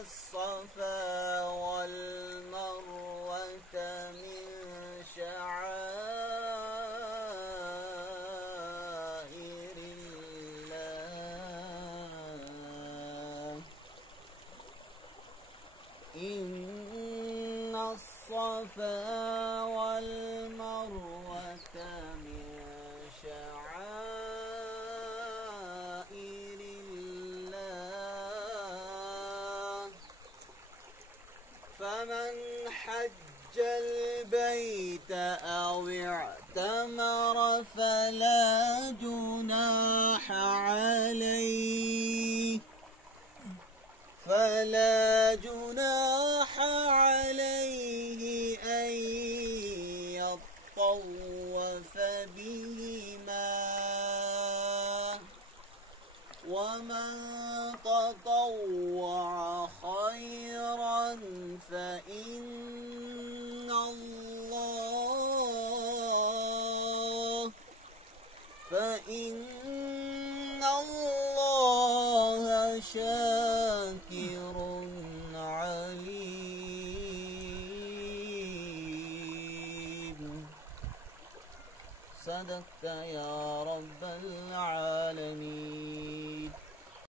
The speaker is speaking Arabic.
الصفا والمروة من شعائر الله إن الصفا والمروة من شعائر الله فمن حج البيت أو اعتمر فلا جناح عليه أن يطوف بهما ومن تطوع خيرا فإن الله شاكر عليم. صدقت يا رب العالمين.